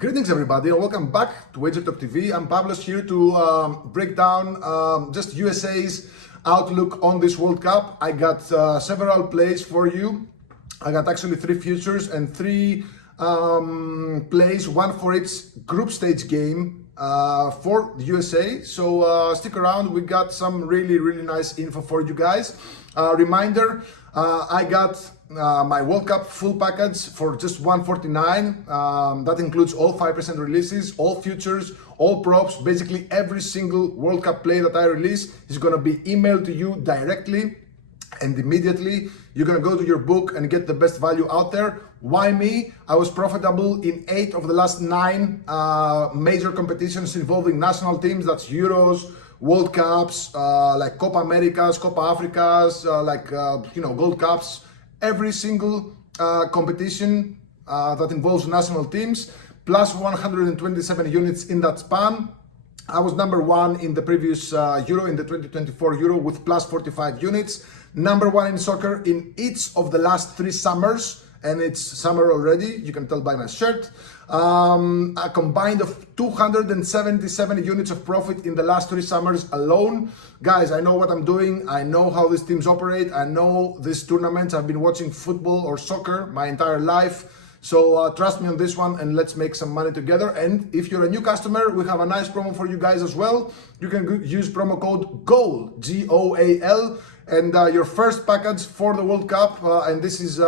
Greetings everybody and welcome back to Wager Talk TV. I'm Pablos here to break down just USA's outlook on this World Cup. I got several plays for you. I got actually 3 futures and 3 plays, one for each group stage game for the USA. So stick around, we got some really nice info for you guys. Reminder, I got my World Cup full package for just $149. That includes all 5% releases, all futures, all props. Basically every single World Cup play that I release is going to be emailed to you directly, and immediately you're going to go to your book and get the best value out there. Why me? I was profitable in 8 of the last 9 major competitions involving national teams. That's Euros, World Cups, like Copa Americas, Copa Africas, Gold Cups. Every single competition that involves national teams, plus 127 units in that span. I was number 1 in the previous Euro, in the 2024 Euro, with plus 45 units. Number 1 in soccer in each of the last 3 summers, and it's summer already, you can tell by my shirt. A combined of 277 units of profit in the last 3 summers alone. Guys, I know what I'm doing. I know how these teams operate. I know these tournaments. I've been watching football or soccer my entire life. So trust me on this one and let's make some money together. And if you're a new customer, we have a nice promo for you guys as well. You can use promo code GOAL, G-O-A-L, and your first package for the World Cup, and this is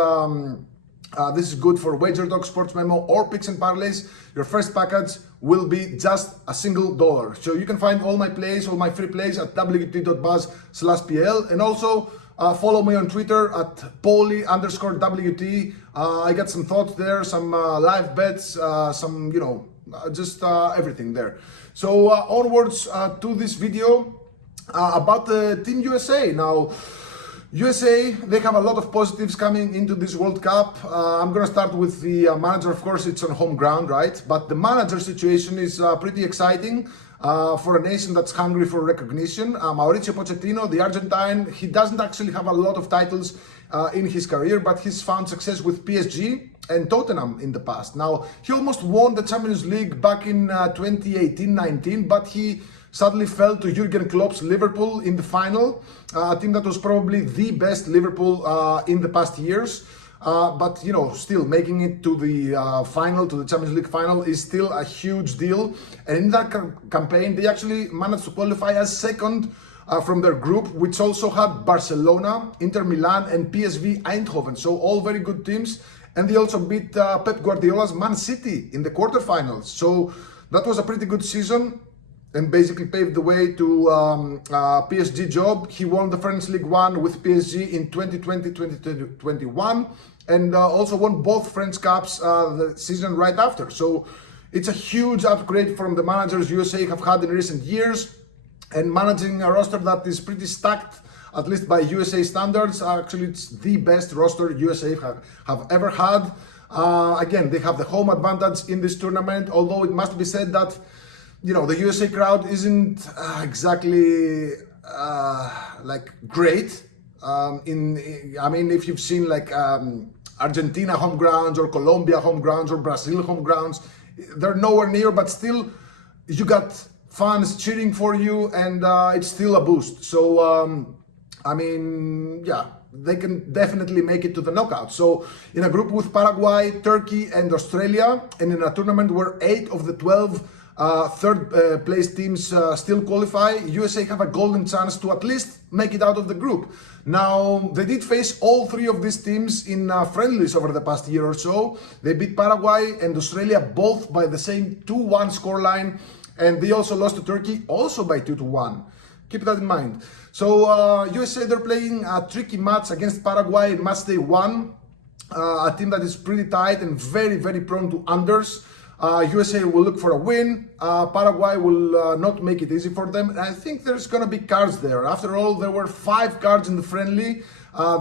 good for Wager Dog, Sports Memo, or Picks and Parlays. Your first package will be just a single $1. So you can find all my plays, all my free plays at wt.buzz/PL. And also follow me on Twitter at Poli_WT. I got some thoughts there, some live bets, some, just everything there. So onwards to this video about the Team USA. Now, USA, they have a lot of positives coming into this World Cup. I'm going to start with the manager. Of course, it's on home ground, right? But the manager situation is pretty exciting for a nation that's hungry for recognition. Mauricio Pochettino, the Argentine, he doesn't actually have a lot of titles in his career, but he's found success with PSG and Tottenham in the past. Now, he almost won the Champions League back in 2018-19, but he sadly fell to Jurgen Klopp's Liverpool in the final, a team that was probably the best Liverpool in the past years. But, still making it to the final, to the Champions League final, is still a huge deal. And in that campaign, they actually managed to qualify as second from their group, which also had Barcelona, Inter Milan, and PSV Eindhoven. So all very good teams. And they also beat Pep Guardiola's Man City in the quarterfinals. So that was a pretty good season, and basically paved the way to PSG job. He won the French League 1 with PSG in 2020-2021, and also won both French Cups the season right after. So it's a huge upgrade from the managers USA have had in recent years, and managing a roster that is pretty stacked, at least by USA standards. Actually, it's the best roster USA have ever had. Again, they have the home advantage in this tournament, although it must be said that the USA crowd isn't exactly great. If you've seen Argentina home grounds or Colombia home grounds or Brazil home grounds, they're nowhere near, but still you got fans cheering for you, and it's still a boost. So, they can definitely make it to the knockout. So in a group with Paraguay, Turkey, and Australia, and in a tournament where 8 of the 12 third place teams still qualify, USA have a golden chance to at least make it out of the group. Now, they did face all 3 of these teams in friendlies over the past year or so. They beat Paraguay and Australia both by the same 2-1 scoreline, and they also lost to Turkey also by 2-1. Keep that in mind. So USA, they're playing a tricky match against Paraguay in match day 1, a team that is pretty tight and very prone to unders. USA will look for a win. Paraguay will not make it easy for them. And I think there's going to be cards there. After all, there were 5 cards in the friendly.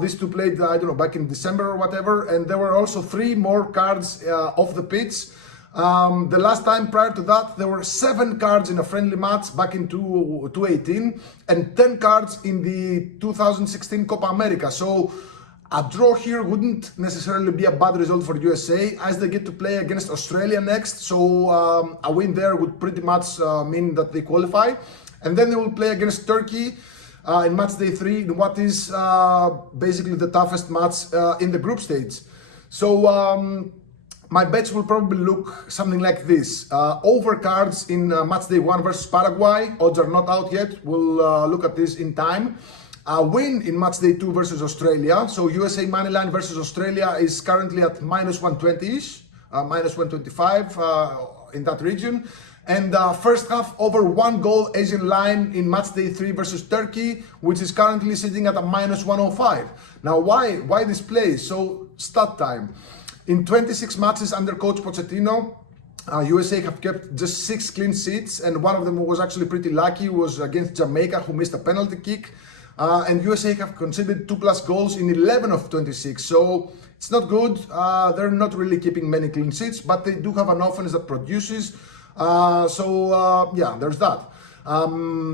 These 2 played, back in December or whatever. And there were also 3 more cards off the pitch. The last time prior to that, there were 7 cards in a friendly match back in 2018 and 10 cards in the 2016 Copa America. So A draw here wouldn't necessarily be a bad result for USA, as they get to play against Australia next, so a win there would pretty much mean that they qualify. And then they will play against Turkey in match day 3 in what is basically the toughest match in the group stage. So my bets will probably look something like this. Over cards in match day 1 versus Paraguay, odds are not out yet, we'll look at this in time. Win in match day 2 versus Australia. So USA moneyline versus Australia is currently at minus 120-ish, minus 125 in that region. And first half over 1 goal Asian line in match day 3 versus Turkey, which is currently sitting at a minus 105. Now why this play? So stat time. In 26 matches under coach Pochettino, USA have kept just 6 clean sheets, and one of them was actually pretty lucky, was against Jamaica, who missed a penalty kick. And USA have conceded 2+ goals in 11 of 26, so it's not good. They're not really keeping many clean sheets, but they do have an offense that produces. Yeah, there's that.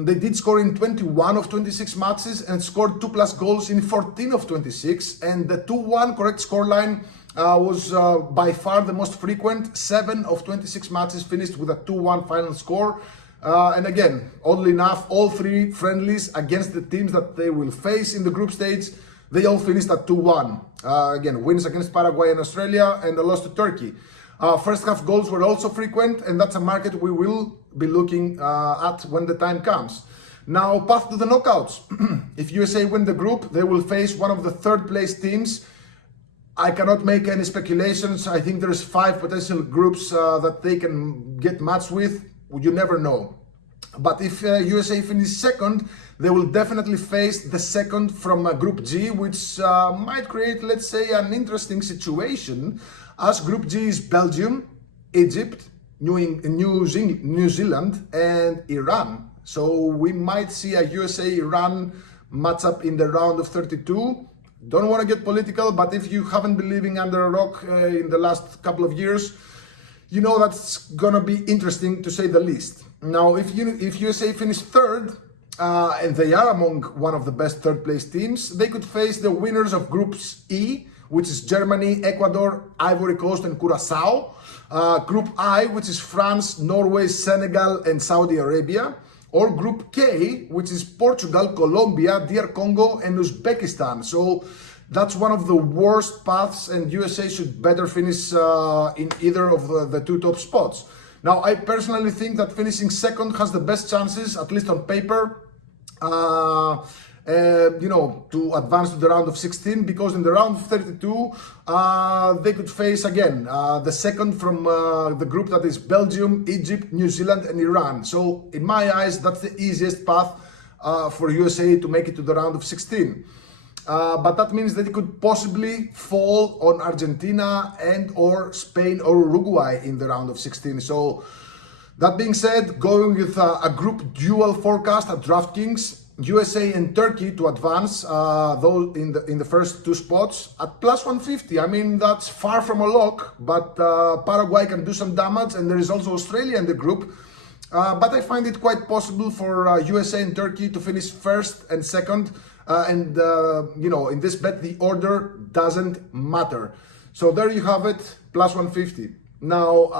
They did score in 21 of 26 matches and scored 2+ goals in 14 of 26, and the 2-1 correct scoreline was by far the most frequent. 7 of 26 matches finished with a 2-1 final score. And again, oddly enough, all 3 friendlies against the teams that they will face in the group stage, they all finished at 2-1. Again, wins against Paraguay and Australia, and a loss to Turkey. First half goals were also frequent, and that's a market we will be looking at when the time comes. Now, path to the knockouts. If USA win the group, they will face one of the 3rd place teams. I cannot make any speculations. I think there's 5 potential groups that they can get matched with. You never know. But if USA finish 2nd, they will definitely face the 2nd from Group G, which might create, let's say, an interesting situation, as Group G is Belgium, Egypt, New Zealand, and Iran. So we might see a USA-Iran matchup in the round of 32. Don't want to get political, but if you haven't been living under a rock in the last couple of years, you know that's gonna be interesting, to say the least. Now, if USA finish 3rd, and they are among one of the best 3rd place teams, they could face the winners of Groups E, which is Germany, Ecuador, Ivory Coast, and Curacao. Group I, which is France, Norway, Senegal, and Saudi Arabia. Or Group K, which is Portugal, Colombia, DR Congo, and Uzbekistan. So that's one of the worst paths, and USA should better finish in either of the 2 top spots. Now, I personally think that finishing 2nd has the best chances, at least on paper, to advance to the round of 16, because in the round of 32, they could face again the 2nd from the group that is Belgium, Egypt, New Zealand, and Iran. So in my eyes, that's the easiest path for USA to make it to the round of 16. But that means that it could possibly fall on Argentina and or Spain or Uruguay in the round of 16. So that being said, going with a group dual forecast at DraftKings, USA and Turkey to advance, though in the first 2 spots at plus 150. I mean, that's far from a lock, but Paraguay can do some damage, and there is also Australia in the group. But I find it quite possible for USA and Turkey to finish 1st and 2nd. In this bet, the order doesn't matter. So there you have it, plus 150. Now,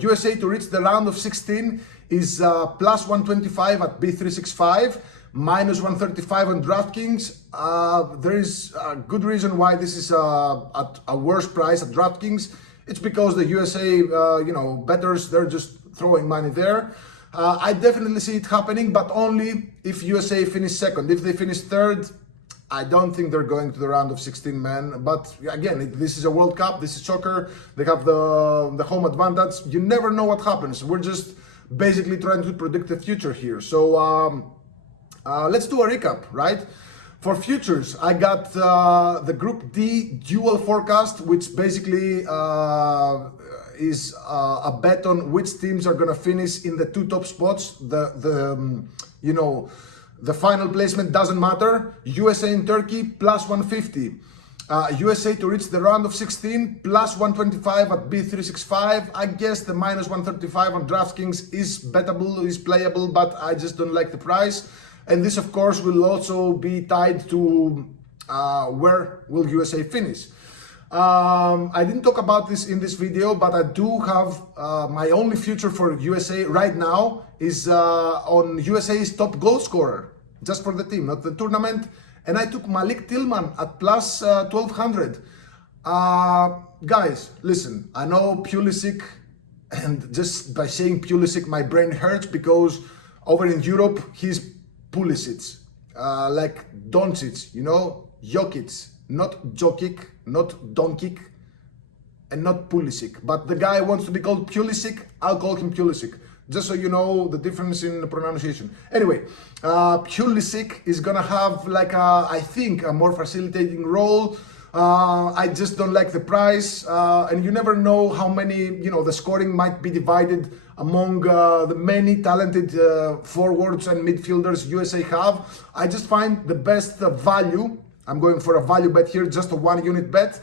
USA to reach the round of 16 is plus 125 at B365, minus 135 on DraftKings. There is a good reason why this is at a worse price at DraftKings. It's because the USA, bettors, they're just throwing money there. I definitely see it happening, but only if USA finish 2nd. If they finish 3rd, I don't think they're going to the round of 16, man. But again, this is a World Cup, this is soccer, they have the home advantage. You never know what happens. We're just basically trying to predict the future here. So let's do a recap, right? For futures, I got the Group D dual forecast, which basically is a bet on which teams are gonna finish in the 2 top spots. The final placement doesn't matter. USA and Turkey plus 150. USA to reach the round of 16 plus 125 at B365. I guess the minus 135 on DraftKings is bettable, is playable, but I just don't like the price. And this, of course, will also be tied to where will USA finish. I didn't talk about this in this video, but I do have my only future for USA right now is on USA's top goal scorer, just for the team, not the tournament. And I took Malik Tillman at plus 1200. Guys, listen, I know Pulisic, and just by saying Pulisic, my brain hurts because over in Europe, he's Pulisic, like Doncic, you know, Jokic, not Jokic, not Doncic, and not Pulisic. But the guy wants to be called Pulisic, I'll call him Pulisic, just so you know the difference in the pronunciation. Anyway, Pulisic is gonna have like I think a more facilitating role. I just don't like the price, and you never know how many, you know, the scoring might be divided among the many talented forwards and midfielders USA have. I just find the best value. I'm going for a value bet here, just a 1 unit bet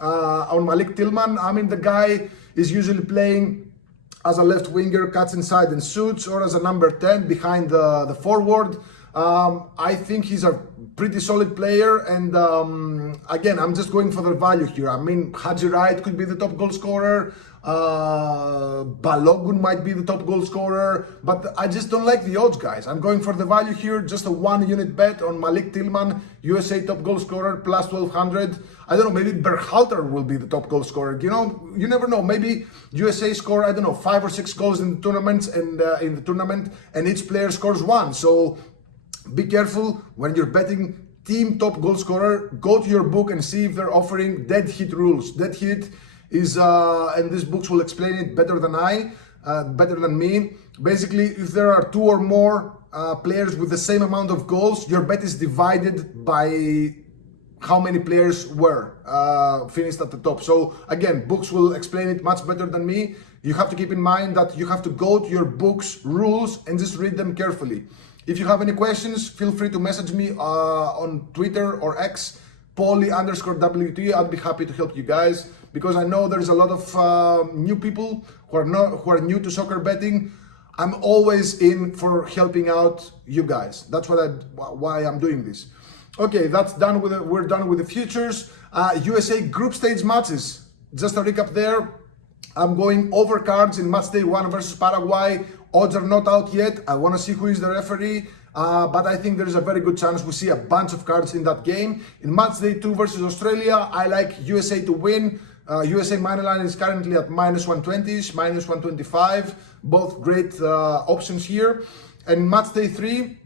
on Malik Tillman. I mean, the guy is usually playing as a left winger, cuts inside and shoots, or as a number 10 behind the forward. I think he's a pretty solid player, and again, I'm just going for the value here. I mean, Haji Wright could be the top goal scorer, Balogun might be the top goal scorer, but I just don't like the odds, guys. I'm going for the value here, just a 1 unit bet on Malik Tillman, USA top goal scorer, plus 1200. I don't know, maybe Berhalter will be the top goal scorer. You know, you never know. Maybe USA score, I don't know, 5 or 6 goals in the tournaments, and in the tournament, and each player scores 1. So be careful when you're betting team top goal scorer. Go to your book and see if they're offering dead hit rules. Dead hit is, and these books will explain it better than better than me. Basically, if there are 2 or more players with the same amount of goals, your bet is divided by how many players were finished at the top. So again, books will explain it much better than me. You have to keep in mind that you have to go to your book's rules and just read them carefully. If you have any questions, feel free to message me on Twitter or X, Paulie_WT. I'll be happy to help you guys, because I know there's a lot of new people who are new to soccer betting. I'm always in for helping out you guys. That's why I'm doing this. Okay, that's done with we're done with the futures. USA group stage matches. Just a recap there. I'm going over cards in match day 1 versus Paraguay. Odds are not out yet. I want to see who is the referee, but I think there is a very good chance we see a bunch of cards in that game. In match day 2 versus Australia, I like USA to win. USA money line is currently at -120, -125. Both great options here. And match day 3,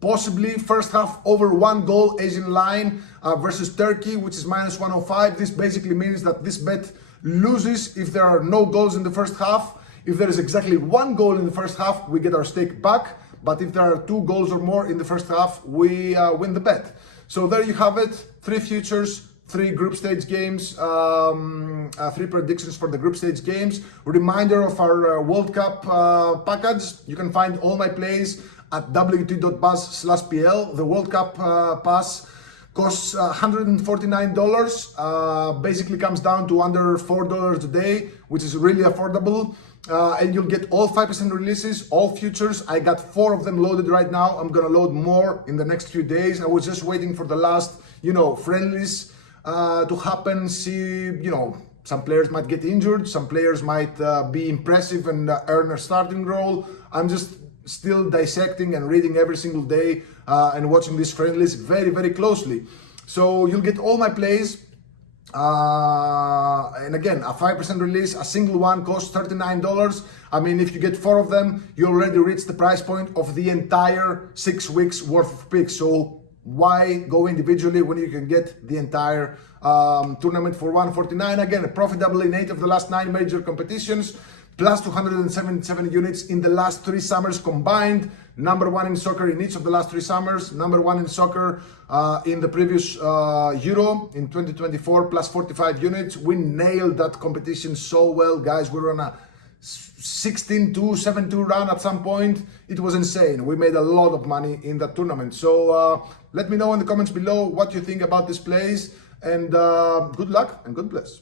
possibly first half over 1 goal Asian line versus Turkey, which is -105. This basically means that this bet loses if there are no goals in the first half. If there is exactly 1 goal in the first half, we get our stake back. But if there are 2 goals or more in the first half, we win the bet. So there you have it. 3 futures, 3 group stage games, 3 predictions for the group stage games. Reminder of our World Cup package. You can find all my plays at wt.buzz/pl. The World Cup pass costs $149. Basically comes down to under $4 a day, which is really affordable. And you'll get all 5% releases, all futures. I got 4 of them loaded right now. I'm gonna load more in the next few days. I was just waiting for the last, friendlies to happen. See, some players might get injured, some players might be impressive and earn a starting role. I'm just still dissecting and reading every single day and watching these friendlies very, very closely. So you'll get all my plays. And again, a 5% release, a single one costs $39. I mean, if you get 4 of them, you already reach the price point of the entire 6 weeks worth of picks. So why go individually when you can get the entire tournament for $149? Again, profitable in 8 of the last 9 major competitions, plus 277 units in the last 3 summers combined. Number 1 in soccer in each of the last 3 summers. Number 1 in soccer in the previous Euro in 2024, plus 45 units. We nailed that competition so well, guys. We were on a 16-2, 7-2 run at some point. It was insane. We made a lot of money in that tournament. So let me know in the comments below what you think about this plays. And good luck and God bless.